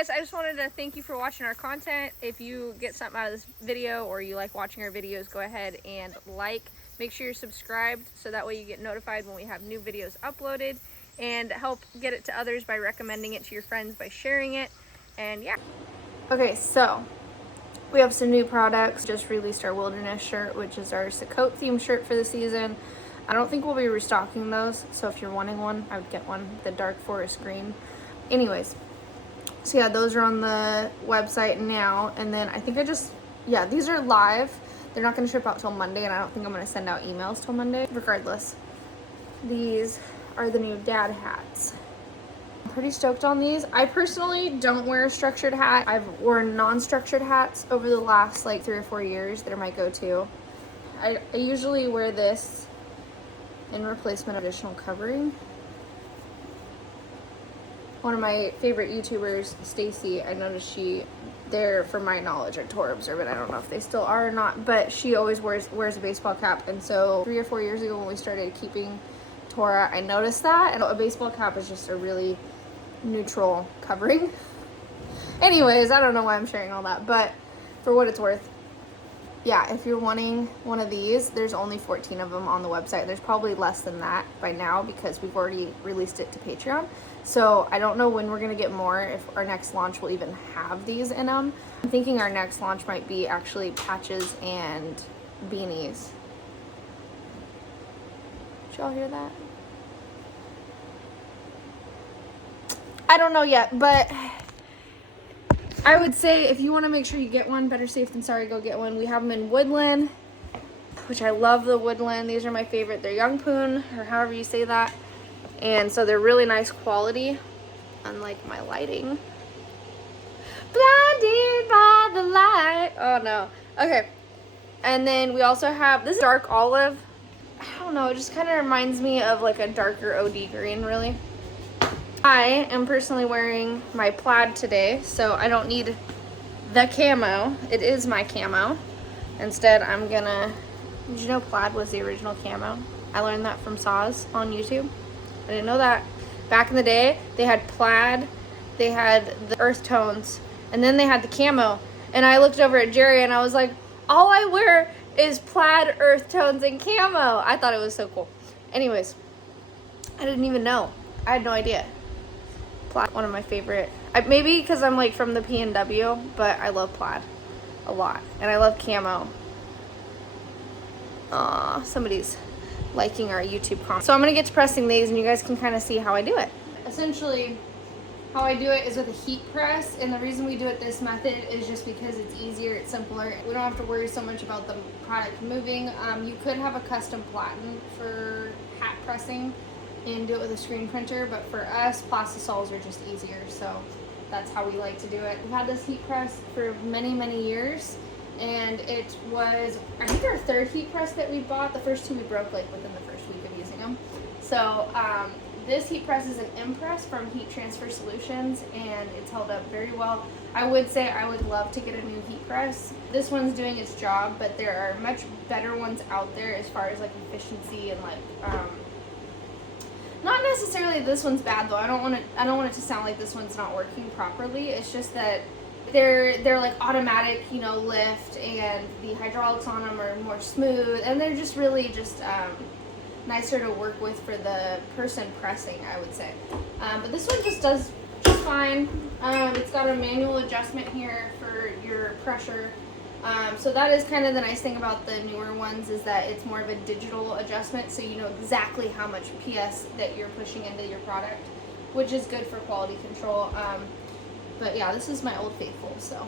guys, I just wanted to thank you for watching our content. If you get something out of this video or you like watching our videos, go ahead and make sure you're subscribed so that way you get notified when we have new videos uploaded, and help get it to others by recommending it to your friends, by sharing it. And yeah. Okay, so we have some new products. Just released our wilderness shirt, which is our Sakote theme shirt for the season. I don't think we'll be restocking those, so if you're wanting one, I would get one, the dark forest green. Anyways, so yeah, those are on the website now. And then I think these are live. They're not going to ship out till Monday, and I don't think I'm going to send out emails till Monday. Regardless, these are the new dad hats. I'm pretty stoked on these. I personally don't wear a structured hat. I've worn non-structured hats over the last like 3 or 4 years. They're my go-to. I usually wear this in replacement of additional covering. One of my favorite YouTubers, Stacy, I noticed they're, from my knowledge, at Torah Observant. I don't know if they still are or not, but she always wears a baseball cap. And so 3 or 4 years ago when we started keeping Torah, I noticed that. And a baseball cap is just a really neutral covering. Anyways, I don't know why I'm sharing all that, but for what it's worth, yeah, if you're wanting one of these, there's only 14 of them on the website. There's probably less than that by now because we've already released it to Patreon. So I don't know when we're going to get more, if our next launch will even have these in them. I'm thinking our next launch might be actually patches and beanies. Did y'all hear that? I don't know yet, but I would say if you want to make sure you get one, better safe than sorry, go get one. We have them in woodland, which I love the woodland. These are my favorite. They're young poon, or however you say that. And so they're really nice quality, unlike my lighting. Blinded by the light. Oh no. Okay. And then we also have this dark olive. I don't know, it just kind of reminds me of like a darker OD green, really. I am personally wearing my plaid today, so I don't need the camo. It is my camo. Instead, I'm gonna... Did you know plaid was the original camo? I learned that from Saws on YouTube. I didn't know that. Back in the day, they had plaid, they had the earth tones, and then they had the camo. And I looked over at Jerry and I was like, all I wear is plaid, earth tones, and camo. I thought it was so cool. Anyways, I didn't even know. I had no idea. Plaid, one of my favorite. Maybe because I'm like from the PNW, but I love plaid a lot. And I love camo. Aw, somebody's liking our YouTube comment. So I'm gonna get to pressing these and you guys can kind of see how I do it. Essentially, how I do it is with a heat press, and the reason we do it this method is just because it's easier, it's simpler. We don't have to worry so much about the product moving. You could have a custom platen for hat pressing and do it with a screen printer, but for us, plastisols are just easier, so that's how we like to do it. We've had this heat press for many, many years, and it was, I think, our 3rd heat press that we bought. The first 2 we broke like within the first week of using them. So this heat press is an Impress from Heat Transfer Solutions, and it's held up very well. I would say I would love to get a new heat press. This one's doing its job, but there are much better ones out there as far as like efficiency and like not necessarily this one's bad though. I don't want it to sound like this one's not working properly. It's just that they're like automatic, you know, lift, and the hydraulics on them are more smooth, and they're just really just nicer to work with for the person pressing, I would say. But this one just does just fine. It's got a manual adjustment here for your pressure. So that is kind of the nice thing about the newer ones, is that it's more of a digital adjustment, so you know exactly how much PS that you're pushing into your product, which is good for quality control. But yeah, this is my Old Faithful. So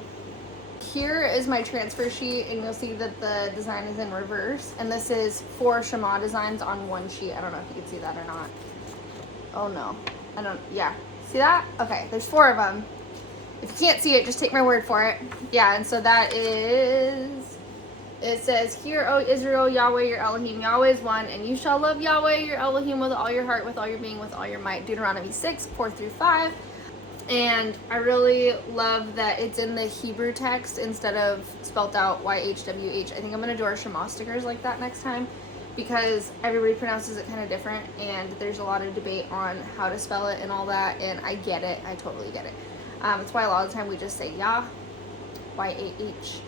here is my transfer sheet, and you'll see that the design is in reverse, and this is 4 Shema designs on 1 sheet. I don't know if you can see that or not. Oh no, yeah, see that? Okay, there's 4 of them. If you can't see it, just take my word for it. Yeah, and so that is, it says, "Hear, O Israel, Yahweh your Elohim, Yahweh is one, and you shall love Yahweh your Elohim with all your heart, with all your being, with all your might." Deuteronomy 6, 4-5. And I really love that it's in the Hebrew text instead of spelt out YHWH. I think I'm going to do our Shema stickers like that next time, because everybody pronounces it kind of different, and there's a lot of debate on how to spell it and all that, and I get it. I totally get it. That's why a lot of the time we just say YAH, Y-A-H.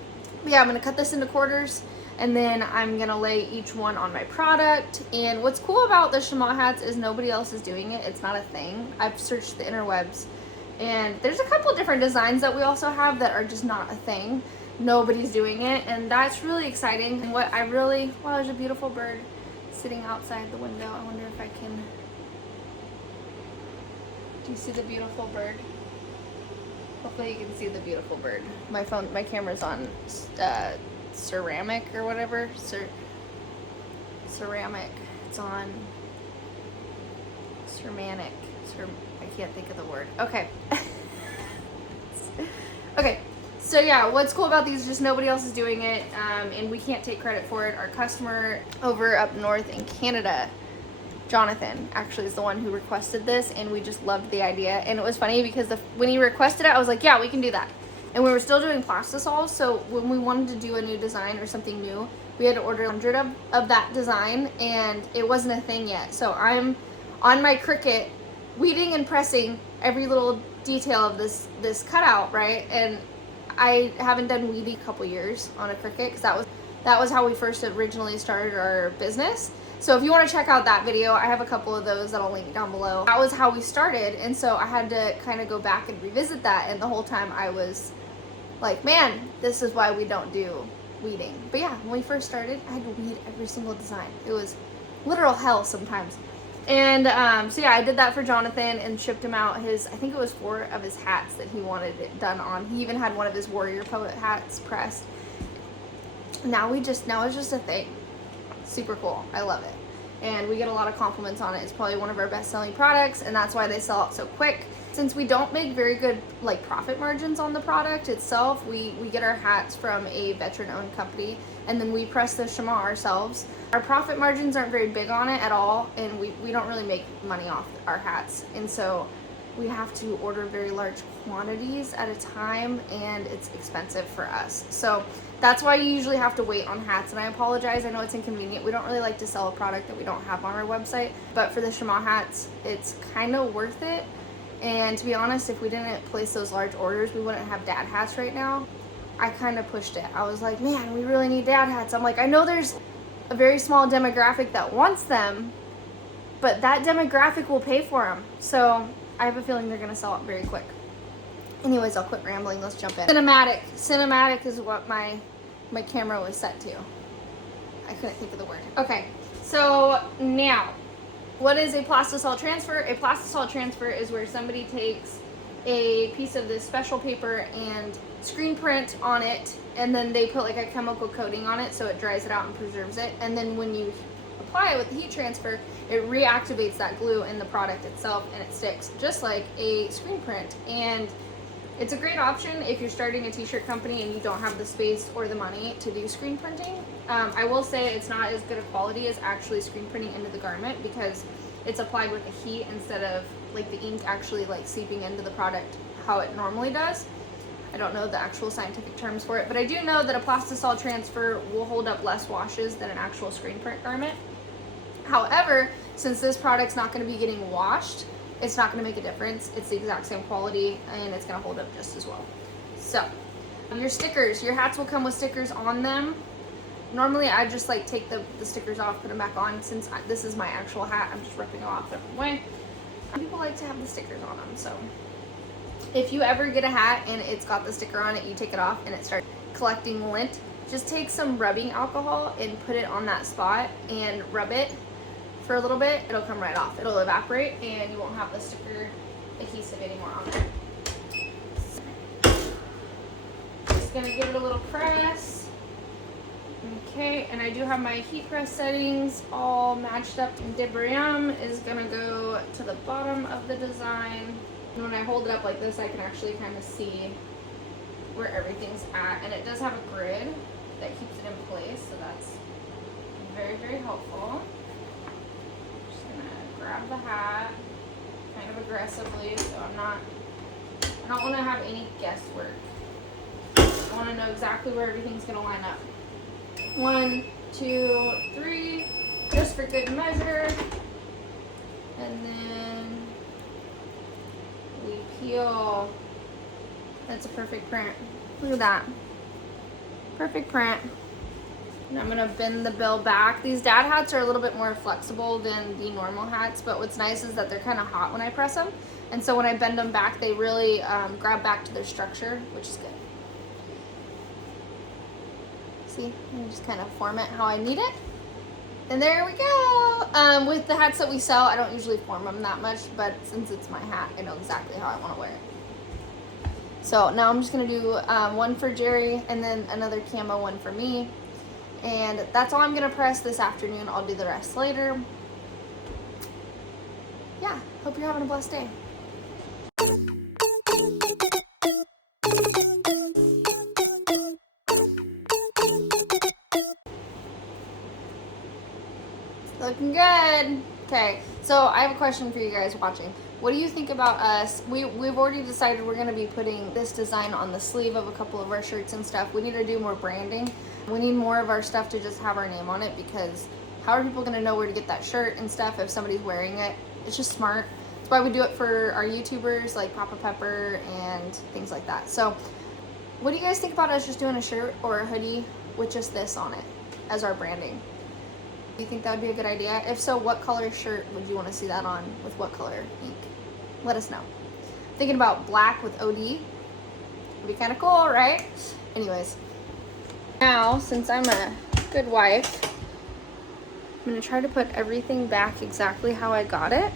But yeah, I'm gonna cut this into quarters, and then I'm gonna lay each one on my product. And what's cool about the Shema hats is nobody else is doing it. It's not a thing. I've searched the interwebs, and there's a couple different designs that we also have that are just not a thing. Nobody's doing it, and that's really exciting. And what I really, wow, there's a beautiful bird sitting outside the window. I wonder if I can, do you see the beautiful bird? Hopefully you can see the beautiful bird. My camera's on ceramic or whatever. Ceramic. It's on cermanic. I can't think of the word. Okay. Okay. So yeah, what's cool about these is just nobody else is doing it, and we can't take credit for it. Our customer over up north in Canada, Jonathan, actually is the one who requested this, and we just loved the idea. And it was funny because when he requested it, I was like, yeah, we can do that. And we were still doing plastisols, so when we wanted to do a new design or something new, we had to order 100 of that design, and it wasn't a thing yet. So I'm on my Cricut weeding and pressing every little detail of this cutout, right? And I haven't done weeding a couple years on a Cricut, because that was how we first originally started our business. So if you want to check out that video, I have a couple of those that I'll link down below. That was how we started, and so I had to kind of go back and revisit that, and the whole time I was like, man, this is why we don't do weeding. But yeah, when we first started, I had to weed every single design. It was literal hell sometimes. And so yeah, I did that for Jonathan and shipped him out I think it was 4 of his hats that he wanted it done on. He even had one of his warrior poet hats pressed. Now it's just a thing. Super cool. I love it. And we get a lot of compliments on it. It's probably one of our best selling products, and that's why they sell out so quick. Since we don't make very good profit margins on the product itself, we get our hats from a veteran-owned company, and then we press the Shema ourselves. Our profit margins aren't very big on it at all, and we don't really make money off our hats. And so we have to order very large quantities at a time, and it's expensive for us. So that's why you usually have to wait on hats, and I apologize. I know it's inconvenient. We don't really like to sell a product that we don't have on our website, but for the Shema hats, it's kind of worth it. And to be honest, if we didn't place those large orders, we wouldn't have dad hats right now. I kind of pushed it. I was like, man, we really need dad hats. I'm like, I know there's a very small demographic that wants them, but that demographic will pay for them. So I have a feeling they're going to sell out very quick. Anyways, I'll quit rambling. Let's jump in. Cinematic is what my camera was set to. I couldn't think of the word. Okay, so now, what is a plastisol transfer? A plastisol transfer is where somebody takes a piece of this special paper and screen print on it, and then they put a chemical coating on it so it dries it out and preserves it. And then when you apply it with the heat transfer, it reactivates that glue in the product itself, and it sticks just like a screen print. And it's a great option if you're starting a t-shirt company and you don't have the space or the money to do screen printing. I will say it's not as good a quality as actually screen printing into the garment, because it's applied with the heat instead of the ink actually seeping into the product how it normally does. I don't know the actual scientific terms for it, but I do know that a plastisol transfer will hold up less washes than an actual screen print garment. However, since this product's not going to be getting washed, it's not going to make a difference. It's the exact same quality, and it's going to hold up just as well. So, your stickers. Your hats will come with stickers on them. Normally, I just take the stickers off, put them back on. Since this is my actual hat, I'm just ripping them off the different way. People like to have the stickers on them, so if you ever get a hat and it's got the sticker on it, you take it off and it starts collecting lint, just take some rubbing alcohol and put it on that spot and rub it for a little bit. It'll come right off. It'll evaporate, and you won't have the sticker adhesive anymore on there. Just gonna give it a little press. Okay, and I do have my heat press settings all matched up. And Debrium is gonna go to the bottom of the design. And when I hold it up like this, I can actually kind of see where everything's at. And it does have a grid that keeps it in place, so that's very, very helpful. Just gonna grab the hat kind of aggressively, so I don't want to have any guesswork. I want to know exactly where everything's gonna line up. 1, 2, 3, just for good measure. And then we peel That's a perfect print. Look at that. Perfect print. And I'm gonna bend the bill back. These dad hats are a little bit more flexible than the normal hats, but what's nice is that they're kind of hot when I press them. And so when I bend them back, they really grab back to their structure, which is good. See, I just kind of form it how I need it. And there we go. With the hats that we sell, I don't usually form them that much, but since it's my hat, I know exactly how I want to wear it. So now I'm just gonna do one for Jerry and then another camo one for me. And that's all I'm gonna press this afternoon. I'll do the rest later. Yeah, hope you're having a blessed day. Looking good. Okay, so I have a question for you guys watching. What do you think about us? We've already decided we're going to be putting this design on the sleeve of a couple of our shirts and stuff. We need to do more branding. We need more of our stuff to just have our name on it, because how are people going to know where to get that shirt and stuff if somebody's wearing it? It's just smart. That's why we do it for our YouTubers like Papa Pepper and things like that. So what do you guys think about us just doing a shirt or a hoodie with just this on it as our branding? Do you think that would be a good idea? If so, what color shirt would you want to see that on with what color ink? Let us know. Thinking about black with OD. Would be kind of cool, right? Anyways, now since I'm a good wife, I'm going to try to put everything back exactly how I got it.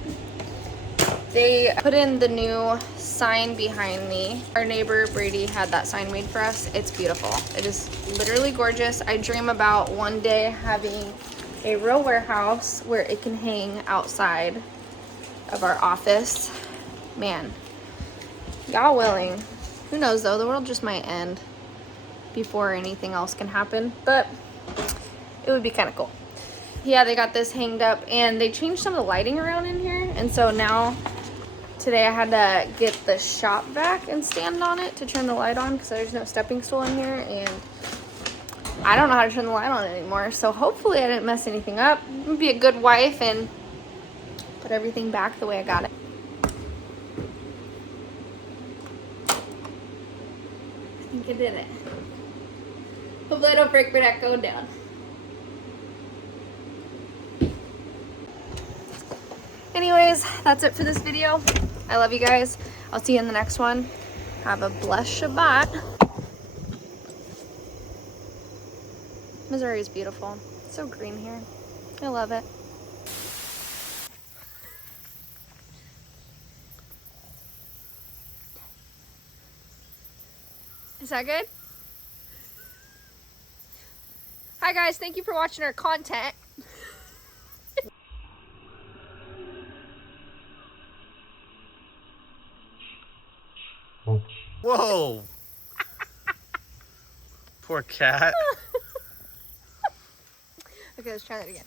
They put in the new sign behind me. Our neighbor Brady had that sign made for us. It's beautiful. It is literally gorgeous. I dream about one day having a real warehouse where it can hang outside of our office. Man, y'all willing. Who knows though, the world just might end before anything else can happen, but it would be kind of cool. Yeah, they got this hanged up and they changed some of the lighting around in here, and so now today I had to get the shop vac and stand on it to turn the light on because there's no stepping stool in here, and I don't know how to turn the light on anymore, so hopefully I didn't mess anything up. I'm gonna be a good wife and put everything back the way I got it. I think I did it. Hopefully I don't break my neck going down. Anyways, that's it for this video. I love you guys. I'll see you in the next one. Have a blessed Shabbat. Missouri is beautiful. It's so green here. I love it. Is that good? Hi guys, thank you for watching our content. Whoa! Poor cat. Okay, let's try that again.